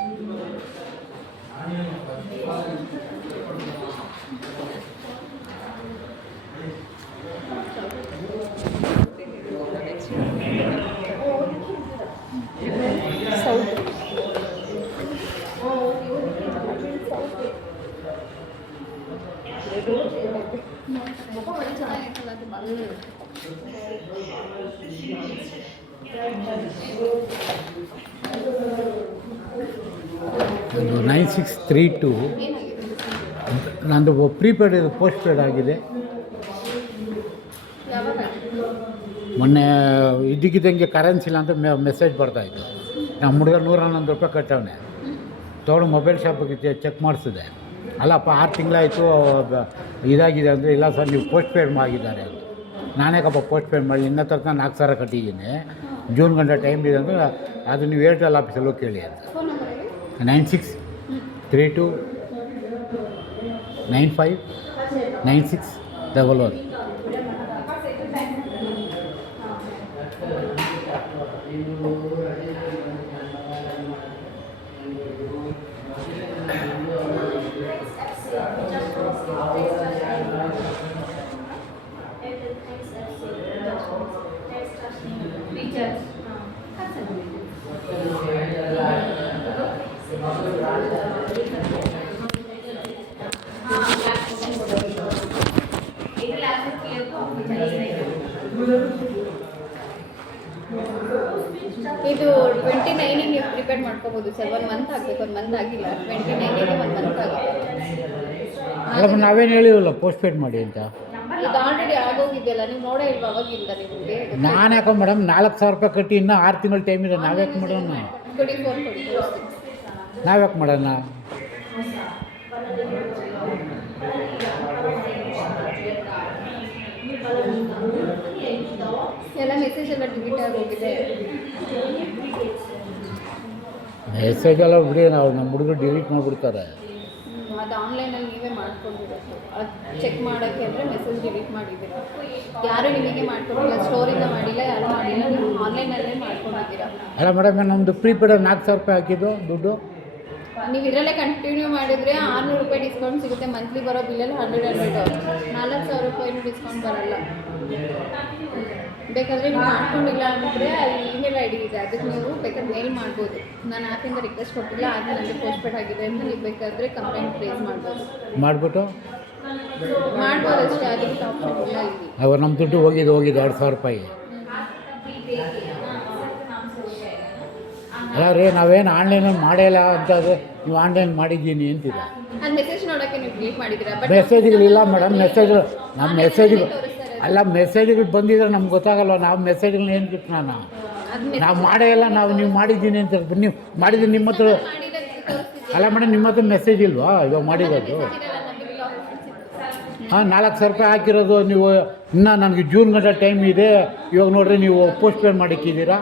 ಒಂದು 9632 ನಂದು ಪ್ರೀಪೇಡ್ ಇದು ಪೋಸ್ಟ್ ಪೇಡ್ ಆಗಿದೆ. ಮೊನ್ನೆ ಇದ್ದಕ್ಕಿದ್ದಂಗೆ ಕರೆನ್ಸಿ ಇಲ್ಲ ಅಂತ ಮೆಸೇಜ್ ಬರ್ತಾಯಿತ್ತು. ನಮ್ಮ ಹುಡುಗ 111 ರೂಪಾಯಿ ಕಟ್ಟವನೆ ತೊಗೊಂಡು ಮೊಬೈಲ್ ಶಾಪಿಗೆ ಚೆಕ್ ಮಾಡಿಸಿದೆ. ಅಲ್ಲಪ್ಪ 6 ತಿಂಗಳಾಯಿತು ಇದಾಗಿದೆ ಅಂದರೆ, ಇಲ್ಲ ಸರ್ ನೀವು ಪೋಸ್ಟ್ ಪೇಡ್ ಆಗಿದ್ದಾರೆ ಅಂತ. ನಾನೇಕಪ್ಪ ಪೋಸ್ಟ್ ಪೇಡ್ ಮಾಡಿ ಇನ್ನೂ ತನಕ 4,000 ಕಟ್ಟಿದ್ದೀನಿ, ಜೂನ್ ಗಂಟೆ ಟೈಮ್ ಇದೆ ಅಂದರೆ ಅದು ನೀವು ಏರ್ಟೆಲ್ ಆಫೀಸಲ್ಲೂ ಕೇಳಿ ಅಂತ. 9632 95 9611. ಇದು 29ಗೆ ನೀವು ಪ್ರಿಪೇರ್ ಮಾಡ್ಕೋಬೋದು ಸರ್. 1 ಮಂತ್ ಆಗಬೇಕು, 1 ಮಂತ್ ಆಗಿಲ್ಲ. 29ಗೆ 1 ಮಂತ್ ಆಗುತ್ತೆ. ನಾವೇನು ಹೇಳಿವಲ್ಲ ಪೋಸ್ಟ್ ಪೇಡ್ ಮಾಡಿ ಅಂತ. ಇದು ಆಲ್ರೆಡಿ ಆಗೋಗಿದೆಯಲ್ಲ, ನೀವು ನೋಡೇ ಇಲ್ವಾ ಅವಾಗಿಂದ ನಿಮಗೆ? ನಾನು ಯಾಕೆ ಮೇಡಮ್ 4,000 ರೂಪಾಯಿ ಕಟ್ಟಿ ಇನ್ನೂ 6 ತಿಂಗಳು ಟೈಮ್ ಇದೆ. ನಾವ್ಯಾಕೆ ಮಾಡೋಣ? ನಾವ್ಯಾಕೆ ಮಾಡೋಣ? ಎಲ್ಲ ಮೆಸೇಜ್ ಎಲ್ಲ ಡಿಲೀಟ್ ಆಗೋಗಿದೆ. ಮೆಸೇಜ್ ಎಲ್ಲ ಬಿಡಿ, ನಾವು ನಮ್ಮ ಹುಡುಗರು ಡಿಲೀಟ್ ಮಾಡಿಬಿಡ್ತಾರೆ. ಅದು ಆನ್ಲೈನಲ್ಲಿ ನೀವೇ ಮಾಡ್ಕೊಂಡಿರೋದು. ಅದು ಚೆಕ್ ಮಾಡೋಕ್ಕೆ ಅಂದರೆ ಮೆಸೇಜ್ ಡಿಲೀಟ್ ಮಾಡಿದ್ದೀರ. ಯಾರು ನಿಮಗೆ ಮಾಡ್ಕೊಟ್ಟಿಲ್ಲ, ಸ್ಟೋರಿಂದ ಮಾಡಿಲ್ಲ, ಯಾರು ಮಾಡಿಲ್ಲ, ನೀವು ಆನ್ಲೈನಲ್ಲೇ ಮಾಡ್ಕೊಂಡಿದ್ದೀರಾ. ಅಲ್ಲ ಮೇಡಮ್, ನಮ್ಮದು ಪ್ರೀಪೇಡ್ 4,000 ರೂಪಾಯಿ ಹಾಕಿದ್ದು ದುಡ್ಡು. ನೀವು ಇದರಲ್ಲೇ ಕಂಟಿನ್ಯೂ ಮಾಡಿದರೆ 600 ರೂಪಾಯಿ ಡಿಸ್ಕೌಂಟ್ ಸಿಗುತ್ತೆ. ಮಂತ್ಲಿ ಬರೋ ಬಿಲ್ಲಲ್ಲಿ 100 4,000 ರೂಪಾಯಿನೂ ಡಿಸ್ಕೌಂಟ್ ಬರೋಲ್ಲ. ಬೇಕಾದರೆ ನೀವು ಮಾಡ್ಕೊಂಡಿಲ್ಲ ಅಂದರೆ ಅಲ್ಲಿ ಇಮೇಲ್ ಐ ಡಿ ಇದೆ, ಅದಕ್ಕೆ ನೀವು ಬೇಕಾದ್ರೆ ಮೇಲ್ ಮಾಡ್ಬೋದು. ನಾನು ಆಪಿಂದ ರಿಕ್ವೆಸ್ಟ್ ಕೊಟ್ಟಿಲ್ಲ, ಆದರೆ ನನಗೆ ಪೋಸ್ಟ್ ಪೇಡ್ ಆಗಿದೆ ಅಂತ ನೀವು ಬೇಕಾದರೆ ಕಂಪ್ಲೇಂಟ್ ರೇಸ್ ಮಾಡ್ಬೋದು. ಮಾಡ್ಬೋದು ಅಷ್ಟೇ, ಅದಕ್ಕೆ ಆಪ್ಷನ್ ಇಲ್ಲ ಇಲ್ಲಿ. ಅವ್ರು ನಮ್ಮ ದುಡ್ಡು ಹೋಗಿದೆ 2,000 ರೂಪಾಯಿ. ಅಲ್ಲ ರೀ, ನಾವೇನು ಆನ್ಲೈನಲ್ಲಿ ಮಾಡಿಲ್ಲ ಅಂತಂದರೆ ನೀವು ಆನ್ಲೈನ್ ಮಾಡಿದ್ದೀನಿ ಅಂತೀರ. ಅದು ಮೆಸೇಜ್ ನೋಡೋಕ್ಕೆ ನೀವು ಡಿಲೀಟ್ ಮಾಡಿದ್ದೀರಾ? ಮೆಸೇಜ್ಗಳಿಲ್ಲ ಮೇಡಮ್. ನಮ್ಮ ಮೆಸೇಜ್ಗಳು ಅಲ್ಲ, ಮೆಸೇಜ್ಗಳು ಬಂದಿದ್ರೆ ನಮ್ಗೆ ಗೊತ್ತಾಗಲ್ವ. ನಾವು ಮೆಸೇಜ್ಗಳನ್ನ ಏನು ಗಿಟ್ಟು ನಾವು ಮಾಡೇ ಇಲ್ಲ. ನೀವು ಮಾಡಿದ್ದೀನಿ ಅಂತ ನೀವು ಮಾಡಿದ್ದೀನಿ ನಿಮ್ಮ ಹತ್ರ. ಅಲ್ಲ ಮೇಡಮ್, ನಿಮ್ಮ ಹತ್ರ ಮೆಸೇಜ್ ಇಲ್ವಾ ಇವಾಗ ಮಾಡಿರೋದು? ಹಾಂ, 4,000 ರೂಪಾಯಿ ಹಾಕಿರೋದು ನೀವು. ಇನ್ನೂ ನನಗೆ ಜೂನ್ ಗಂಟೆ ಟೈಮ್ ಇದೆ. ಇವಾಗ ನೋಡ್ರಿ, ನೀವು ಪೋಸ್ಟ್ ಪೇಡ್ ಮಾಡಿಕ್ಕಿದ್ದೀರಾ.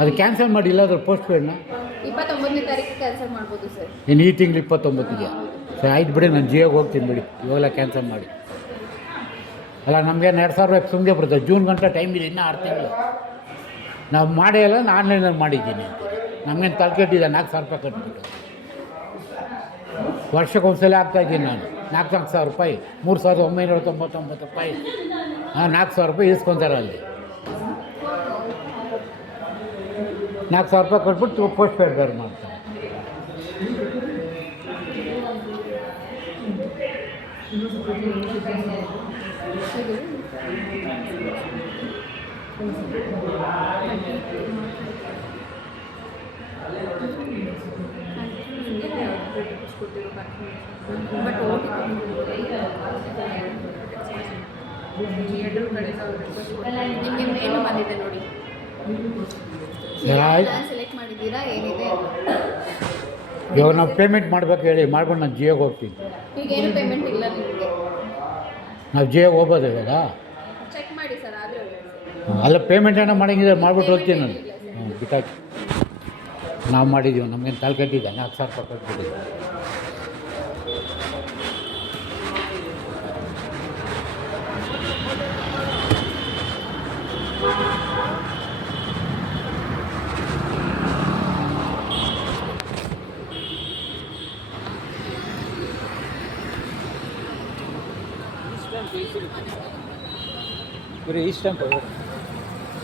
ಅದು ಕ್ಯಾನ್ಸಲ್ ಮಾಡಿಲ್ಲ ಅದ್ರ ಪೋಸ್ಟ್ ಪೇಡ್ನ. 29ನೇ ತಾರೀಕು ಕ್ಯಾನ್ಸಲ್ ಮಾಡ್ಬೋದು ಸರ್. ಇನ್ನು ಈ ತಿಂಗಳು 29ಗೆ ಸರಿ ಆಯ್ತು ಬಿಡಿ, ನಾನು ಜಿಯೋಗೆ ಹೋಗ್ತೀನಿ ಬಿಡಿ. ಇವಾಗೆಲ್ಲ ಕ್ಯಾನ್ಸಲ್ ಮಾಡಿ. ಅಲ್ಲ, ನಮಗೆ 2,000 ರೂಪಾಯಿ ಸುಮ್ಮನೆ ಬರ್ತದೆ. ಜೂನ್ ಗಂಟೆ ಟೈಮ್ ಇದೆ, ಇನ್ನೂ 6 ತಿಂಗಳು. ನಾವು ಮಾಡೇ ಇಲ್ಲ, ನಾನು ಆನ್ಲೈನಲ್ಲಿ ಮಾಡಿದ್ದೀನಿ. ನಮಗೇನು ತಲೆಕೆಟ್ಟಿದೆ 4,000 ರೂಪಾಯಿ ಕಟ್ಬಿಟ್ಟು. ವರ್ಷಕ್ಕೊಂದ್ಸಲ ಆಗ್ತಾಯಿದ್ದೀನಿ ನಾನು. 4,000 ರೂಪಾಯಿ, 3,999 ರೂಪಾಯಿ. 4,000 ರೂಪಾಯಿ ಇಸ್ಕೊತಾರೆ ಅಲ್ಲಿ. 4,000 ರೂಪಾಯಿ ಕೊಟ್ಬಿಟ್ಟು ಪೋಸ್ಟ್ ಪೇಡ್ ಬೇರೆ ಮಾಡ್ತಾರೆ. ನಿಮಗೆ ಮೇಲು ಬಂದಿದೆ ನೋಡಿ. ಸೆಲೆಕ್ಟ್ ಮಾಡಿದ್ದೀರಾ? ಏನಿದೆ ಇವಾಗ ನಾವು ಪೇಮೆಂಟ್ ಮಾಡ್ಬೇಕು ಹೇಳಿ, ಮಾಡ್ಕೊಂಡು ನಾನು ಜಿಯೋಗೆ ಹೋಗ್ತೀನಿ. ಈಗೇನು ಪೇಮೆಂಟ್ ಇಲ್ಲ ನಿಮಗೆ. ನಾವು ಜಿಯೋಗೆ ಹೋಗ್ಬೋದು ಇವಾಗ. ಚೆಕ್ ಮಾಡಿ ಸರ್. ಆದರೆ ಅಲ್ಲ, ಪೇಮೆಂಟ್ ಏನೋ ಮಾಡಂಗಿದ್ರೆ ಮಾಡ್ಬಿಟ್ಟು ಹೋಗ್ತೀನಿ ನಾನು. ಬಿಟ್ಟಾಕಿ ನಾವು ಮಾಡಿದ್ದೀವಿ. ನಮಗೇನು ತಲೆ ಕಟ್ಟಿದ್ದೆ 4,000 ರೂಪಾಯಿ ಕೊಟ್ಬಿಟ್ಟಿದ್ದೆ. ಬರೀ ಈ ಸ್ಟ್ಯಾಂಪ್